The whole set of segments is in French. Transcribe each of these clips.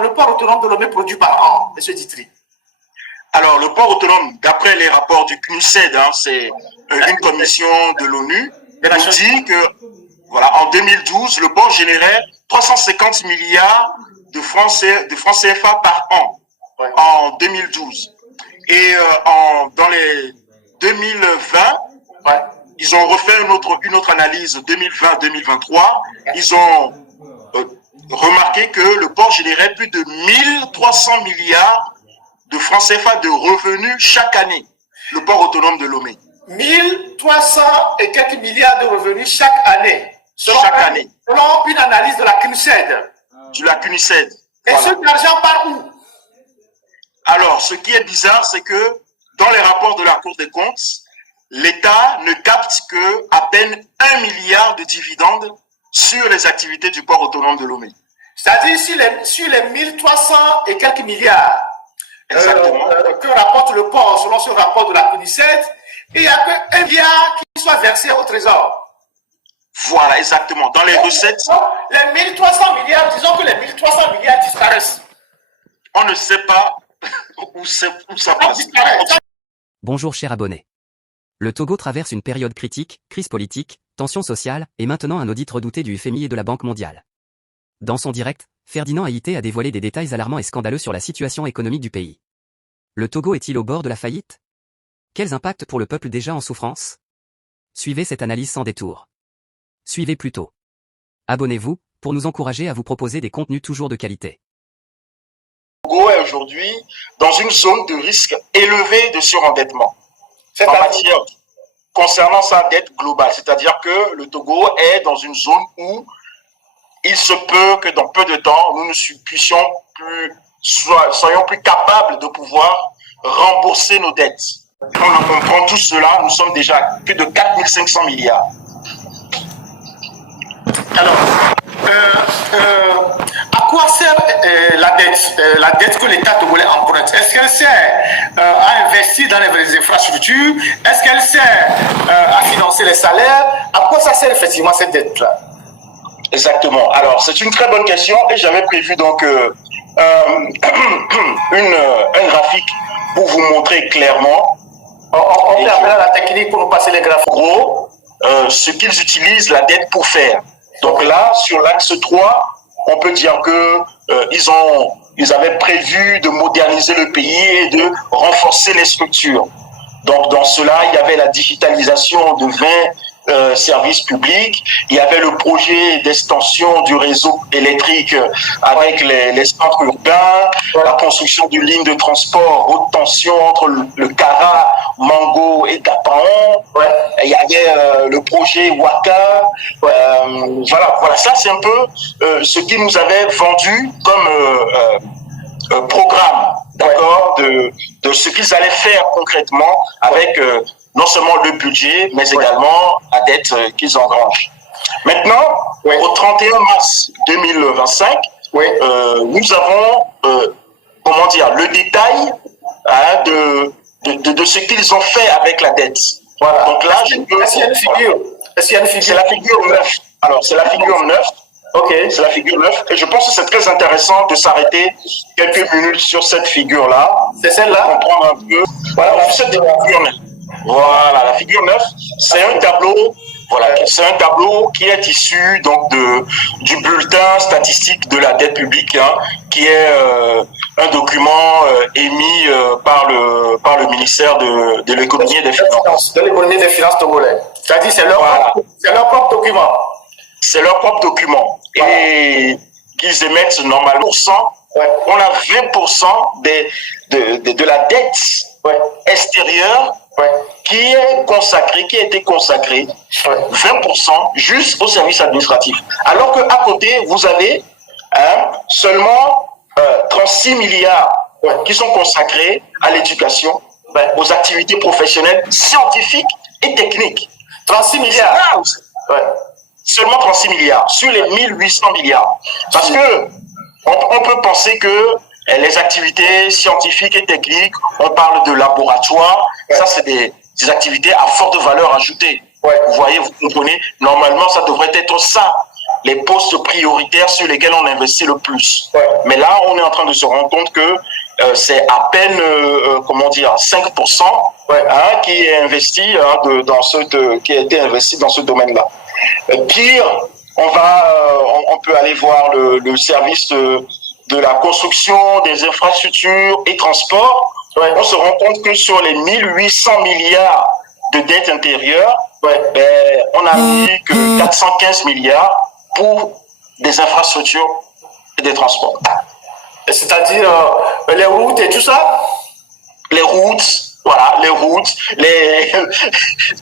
le port autonome de Lomé produit par an, M. Ditry? Alors, le port autonome, d'après les rapports du CNUSED, c'est une commission de l'ONU, nous dit que, voilà, en 2012, le port générait 350 milliards de francs CFA par an, en 2012. Et dans les 2020, ils ont refait une autre analyse 2020-2023. Ils ont remarqué que le port générait plus de 1300 milliards de francs CFA de revenus chaque année, le port autonome de Lomé. 1300 et quelques milliards de revenus chaque année. Selon une analyse de la CNUSED. Et voilà. cet argent part où? Alors, ce qui est bizarre, c'est que dans les rapports de la Cour des comptes, l'État ne capte que à peine 1 milliard de dividendes sur les activités du port autonome de Lomé. C'est-à-dire sur les 1300 et quelques milliards que rapporte le port selon ce rapport de la CNUSED, il n'y a que 1 milliard qui soit versé au trésor. Voilà, exactement. Dans les recettes... Les 1300 milliards, disons que les 1300 milliards disparaissent. On ne sait pas où ça passe. Bonjour chers abonnés. Le Togo traverse une période critique, crise politique, tension sociale, et maintenant un audit redouté du FMI et de la Banque mondiale. Dans son direct, Ferdinand Haïté a dévoilé des détails alarmants et scandaleux sur la situation économique du pays. Le Togo est-il au bord de la faillite? Quels impacts pour le peuple déjà en souffrance? Suivez cette analyse sans détour. Suivez plutôt. Abonnez-vous, pour nous encourager à vous proposer des contenus toujours de qualité. Le Togo est aujourd'hui dans une zone de risque élevé de surendettement. En matière concernant sa dette globale, c'est-à-dire que le Togo est dans une zone où il se peut que dans peu de temps, nous ne soyons plus capables de pouvoir rembourser nos dettes. On prend tout cela, nous sommes déjà à plus de 4500 milliards. Alors, à quoi sert la dette que l'État togolais emprunte? Est-ce qu'elle sert à investir dans les infrastructures? Est-ce qu'elle sert à financer les salaires? À quoi ça sert effectivement cette dette-là? Exactement. Alors, c'est une très bonne question et j'avais prévu donc un graphique pour vous montrer clairement. On fait appel à la technique pour nous passer les graphiques. En gros, ce qu'ils utilisent la dette pour faire. Donc là, sur l'axe 3, on peut dire que ils avaient prévu de moderniser le pays et de renforcer les structures. Donc dans cela, il y avait la digitalisation de 20 services publics, il y avait le projet d'extension du réseau électrique avec les centres urbains, la construction d'une ligne de transport haute tension entre le Kara, Mango et Dapaon. Il y avait le projet Waka. Voilà, ça c'est un peu ce qu'ils nous avaient vendu comme programme, d'accord, de ce qu'ils allaient faire concrètement avec non seulement le budget, mais également la dette qu'ils engrangent. Maintenant, au 31 mars 2025, nous avons, le détail de ce qu'ils ont fait avec la dette. Voilà. Donc là, est-ce qu'il y a une figure? C'est la figure 9. Alors, c'est la figure 9. Ok, c'est la figure 9. Et je pense que c'est très intéressant de s'arrêter quelques minutes sur cette figure-là. C'est celle-là? Comprendre un peu. Voilà, cette figure 9. Voilà, la figure 9, c'est un tableau. Voilà, c'est un tableau qui est issu donc du bulletin statistique de la dette publique, qui est un document émis par le ministère de l'économie et des finances. De l'économie et des finances togolais. C'est-à-dire c'est leur propre document. C'est leur propre document. Voilà. Et qu'ils émettent normalement. On a 20% de la dette extérieure qui a été consacrée 20% juste au service administratif. Alors qu'à côté, vous avez seulement 36 milliards qui sont consacrés à l'éducation, aux activités professionnelles, scientifiques et techniques. 36 milliards. Seulement 36 milliards sur les 1800 milliards. Parce que on peut penser que les activités scientifiques et techniques, on parle de laboratoire, ça c'est des activités à forte valeur ajoutée. Vous voyez, vous comprenez, normalement ça devrait être ça, les postes prioritaires sur lesquels on investit le plus. Ouais. Mais là, on est en train de se rendre compte que c'est à peine, comment dire, 5% qui est investi qui a été investi dans ce domaine-là. Pire, on peut aller voir le service de la construction, des infrastructures et transports. Ouais. On se rend compte que sur les 1800 milliards de dettes intérieures, on n'a mis que 415 milliards pour des infrastructures et des transports. C'est-à-dire les routes et tout ça? Les routes, voilà, les routes,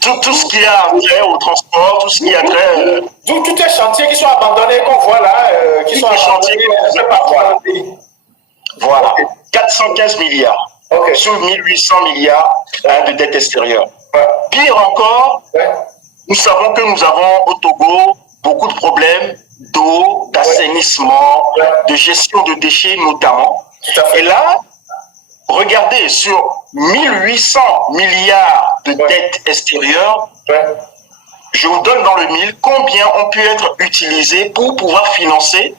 tout ce qui a trait au transport, tout ce qui a trait... Tous les chantiers qui sont abandonnés, qu'on voit là, qui sont abandonnés, voilà, 415 milliards sur 1800 milliards de dettes extérieures. Pire encore, nous savons que nous avons au Togo beaucoup de problèmes d'eau, d'assainissement, de gestion de déchets notamment. Et là, regardez, sur 1800 milliards de dettes extérieures, je vous donne dans le mille combien ont pu être utilisés pour pouvoir financer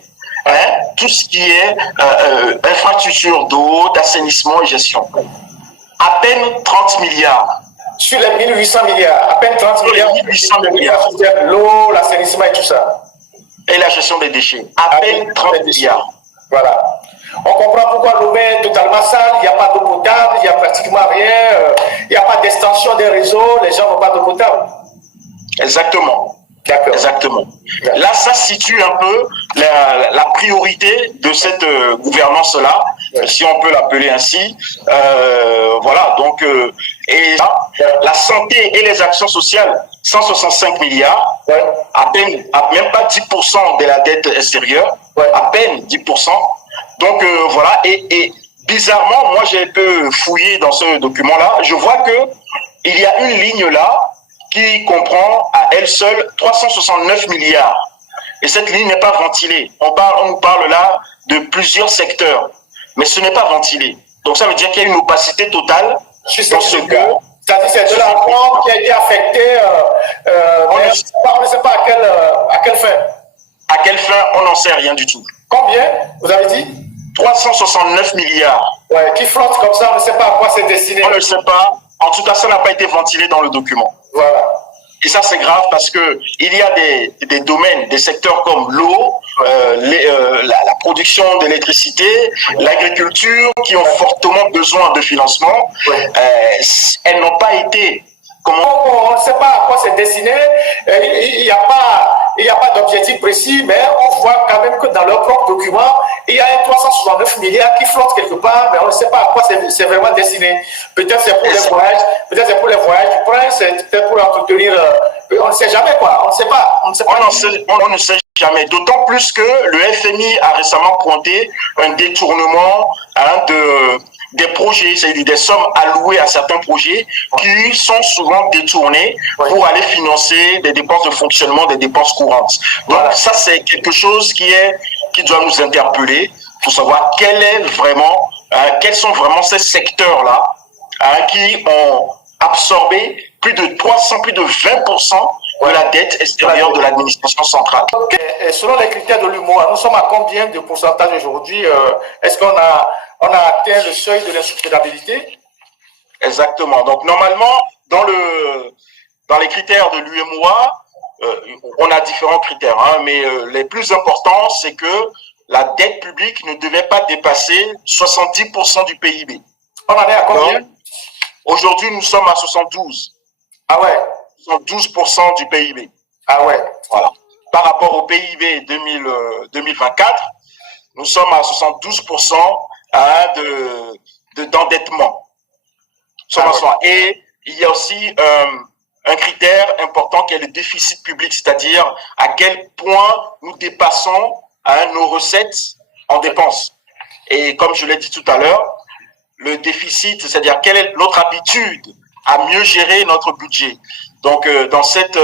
tout ce qui est infrastructure d'eau, d'assainissement et gestion. À peine 30 milliards. Sur les 1800 milliards, à peine 30 milliards. 1800 milliards. L'eau, l'assainissement et tout ça. Et la gestion des déchets. À peine 30 milliards. Voilà. On comprend pourquoi l'eau est totalement sale, il n'y a pas d'eau potable, il n'y a pratiquement rien, il n'y a pas d'extension des réseaux, les gens n'ont pas d'eau potable. Exactement. Exactement. Là, ça situe un peu la priorité de cette gouvernance-là, si on peut l'appeler ainsi. Voilà, donc, et là, la santé et les actions sociales, 165 milliards, à peine, même pas 10% de la dette extérieure, à peine 10%. Donc, voilà, et bizarrement, moi, j'ai un peu fouillé dans ce document-là, je vois que il y a une ligne là, qui comprend à elle seule 369 milliards. Et cette ligne n'est pas ventilée. On nous parle là de plusieurs secteurs, mais ce n'est pas ventilé. Donc ça veut dire qu'il y a une opacité totale dans ce cas. C'est-à-dire c'est de l'argent qui a été affecté, on ne sait pas à quelle fin. À quelle fin, on n'en sait rien du tout. Combien, vous avez dit? 369 milliards. Ouais, qui flottent comme ça, on ne sait pas à quoi c'est destiné. On ne sait pas. En tout cas, ça n'a pas été ventilé dans le document. Voilà. Et ça, c'est grave parce que il y a des domaines, des secteurs comme l'eau, la production d'électricité, l'agriculture, qui ont fortement besoin de financement. Elles n'ont pas été... On ne sait pas à quoi c'est destiné. Il n'y a pas d'objectif précis, mais on voit quand même que dans leur propre document, il y a 369 milliards qui flottent quelque part, mais on ne sait pas à quoi c'est vraiment destiné. Peut-être c'est pour les voyages, peut-être c'est pour les voyages du prince, peut-être pour entretenir. On ne sait jamais quoi. On ne sait pas. On ne sait jamais. D'autant plus que le FMI a récemment pointé un détournement des projets, c'est-à-dire des sommes allouées à certains projets qui sont souvent détournées pour aller financer des dépenses de fonctionnement, des dépenses courantes. Donc ça, c'est quelque chose qui doit nous interpeller pour savoir quels sont vraiment ces secteurs-là qui ont absorbé plus de 20% de la dette extérieure de l'administration centrale. Et selon les critères de l'UMOA, nous sommes à combien de pourcentage aujourd'hui? Est-ce qu'on a atteint le seuil de l'insoutenabilité? Exactement. Donc normalement, dans les critères de l'UMOA, on a différents critères, mais les plus importants, c'est que la dette publique ne devait pas dépasser 70% du PIB. On en est à combien? Aujourd'hui, nous sommes à 72. Ah ouais? 72% du PIB. Ah ouais? Voilà. Par rapport au PIB 2024, nous sommes à 72% d'endettement. Et il y a aussi un critère important qui est le déficit public, c'est-à-dire à quel point nous dépassons nos recettes en dépenses. Et comme je l'ai dit tout à l'heure, le déficit, c'est-à-dire quelle est notre habitude à mieux gérer notre budget. Donc, dans cette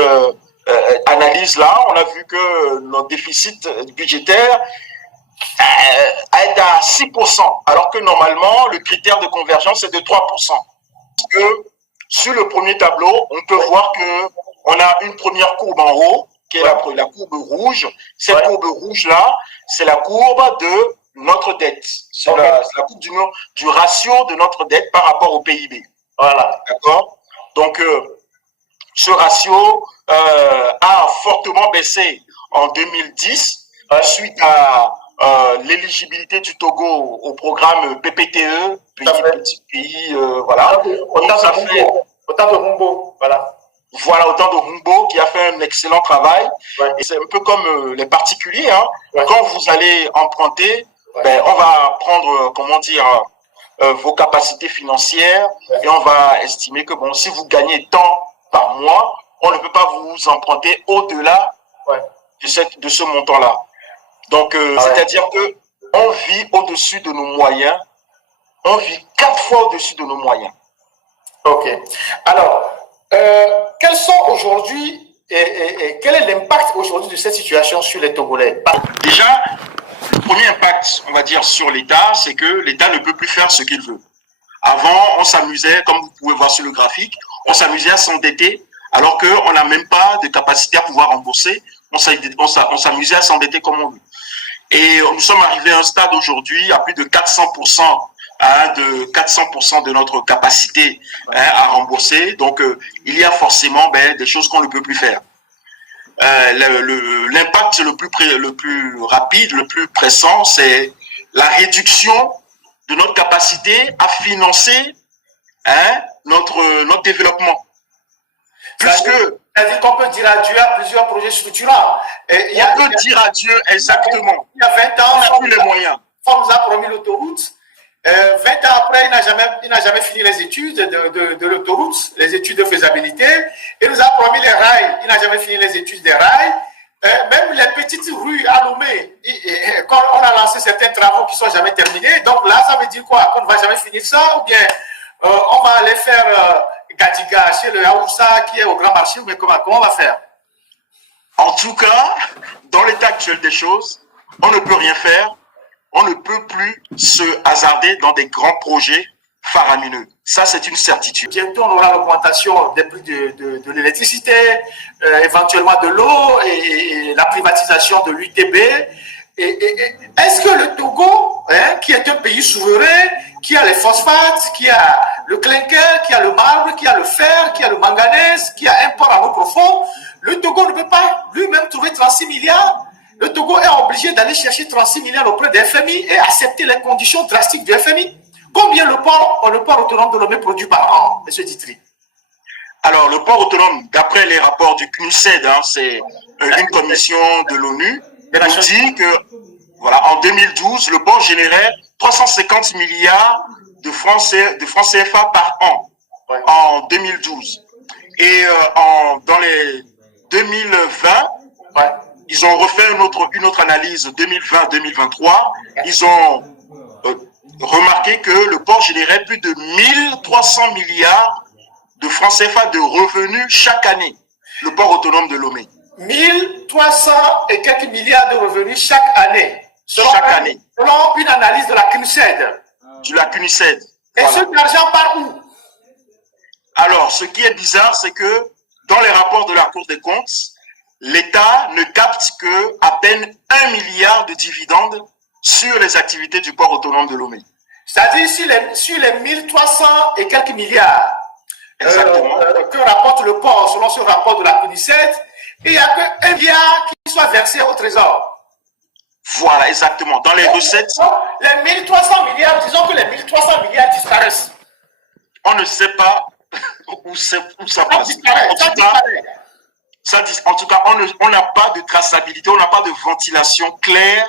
analyse-là, on a vu que notre déficit budgétaire est à 6%, alors que normalement, le critère de convergence est de 3%. Parce que sur le premier tableau, on peut voir qu'on a une première courbe en haut qui est la courbe rouge. Cette courbe rouge-là, c'est la courbe de notre dette. C'est la courbe du ratio de notre dette par rapport au PIB. Voilà. D'accord? Donc, ce ratio a fortement baissé en 2010 suite à l'éligibilité du Togo au programme PPTE, petit pays, voilà. Autant de Humbo, voilà. Voilà, autant de Humbo qui a fait un excellent travail. Ouais. Et c'est un peu comme les particuliers, hein. Ouais. Quand vous allez emprunter, ben, on va prendre, comment dire, vos capacités financières et on va estimer que bon, si vous gagnez tant par mois, on ne peut pas vous emprunter au-delà de ce montant-là. Donc, c'est-à-dire que on vit au-dessus de nos moyens, on vit 4 fois au-dessus de nos moyens. Ok. Alors, quels sont aujourd'hui et quel est l'impact aujourd'hui de cette situation sur les Togolais? Déjà, le premier impact, on va dire, sur l'État, c'est que l'État ne peut plus faire ce qu'il veut. Avant, on s'amusait, comme vous pouvez voir sur le graphique, on s'amusait à s'endetter alors qu'on n'a même pas de capacité à pouvoir rembourser. On s'amusait à s'endetter comme on veut. Et nous sommes arrivés à un stade aujourd'hui à plus de 400%, de notre capacité à rembourser. Donc, il y a forcément des choses qu'on ne peut plus faire. L'impact le plus rapide, le plus pressant, c'est la réduction de notre capacité à financer notre développement. C'est-à-dire qu'on peut dire adieu à plusieurs projets structurants. On peut dire adieu, exactement. Il y a 20 ans, on n'a plus les moyens. On nous a promis l'autoroute. 20 ans après, il n'a jamais fini les études de l'autoroute, les études de faisabilité. Il nous a promis les rails. Il n'a jamais fini les études des rails. Même les petites rues à Lomé, quand on a lancé certains travaux qui ne sont jamais terminés. Donc là, ça veut dire quoi? Qu'on ne va jamais finir ça? Ou bien on va aller faire Gadiga chez le Haoussa qui est au Grand Marché? Mais comment on va faire? En tout cas, dans l'état actuel des choses, on ne peut rien faire. On ne peut plus se hasarder dans des grands projets faramineux. Ça, c'est une certitude. Bientôt, on aura l'augmentation des prix de l'électricité, éventuellement de l'eau et la privatisation de l'UTB. Est-ce que le Togo, qui est un pays souverain, qui a les phosphates, qui a le clinker, qui a le marbre, qui a le fer, qui a le manganèse, qui a un port à eau profond, le Togo ne peut pas lui-même trouver 36 milliards? Le Togo est obligé d'aller chercher 36 milliards auprès des FMI et accepter les conditions drastiques du FMI. Combien le port autonome de Lomé produit par an, M. Ditry? Alors, le port autonome, d'après les rapports du CNUSED, c'est une commission de l'ONU, nous dit que, voilà, en 2012, le port générait 350 milliards de francs CFA par an, en 2012. Et dans les 2020, ils ont refait une autre analyse 2020-2023. Ils ont remarqué que le port générait plus de 1300 milliards de francs CFA de revenus chaque année, le port autonome de Lomé. 1300 et quelques milliards de revenus chaque année. Selon une analyse de la CNUSED. De la CNUSED. Et voilà. Cet argent part où? Alors, ce qui est bizarre, c'est que dans les rapports de la Cour des comptes, l'État ne capte que à peine 1 milliard de dividendes sur les activités du port autonome de Lomé. C'est-à-dire sur les 1300 et quelques milliards que rapporte le port selon ce rapport de la CNUSED, il n'y a que 1 milliard qui soit versé au trésor. Voilà, exactement. Dans les recettes... Les 1300 milliards, disons que les 1300 milliards disparaissent. On ne sait pas où ça passe. En tout cas, on n'a pas de traçabilité, on n'a pas de ventilation claire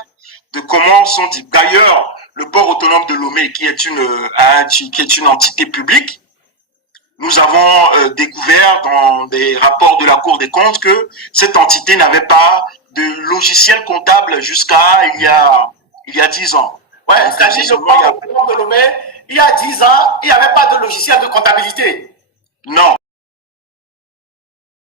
de comment sont dit. D'ailleurs, le port autonome de Lomé, qui est une entité publique, nous avons découvert dans des rapports de la Cour des comptes que cette entité n'avait pas de logiciel comptable jusqu'à il y a 10 ans. Ouais, c'est-à-dire le port autonome de Lomé, il y a 10 ans, il n'y avait pas de logiciel de comptabilité. Non.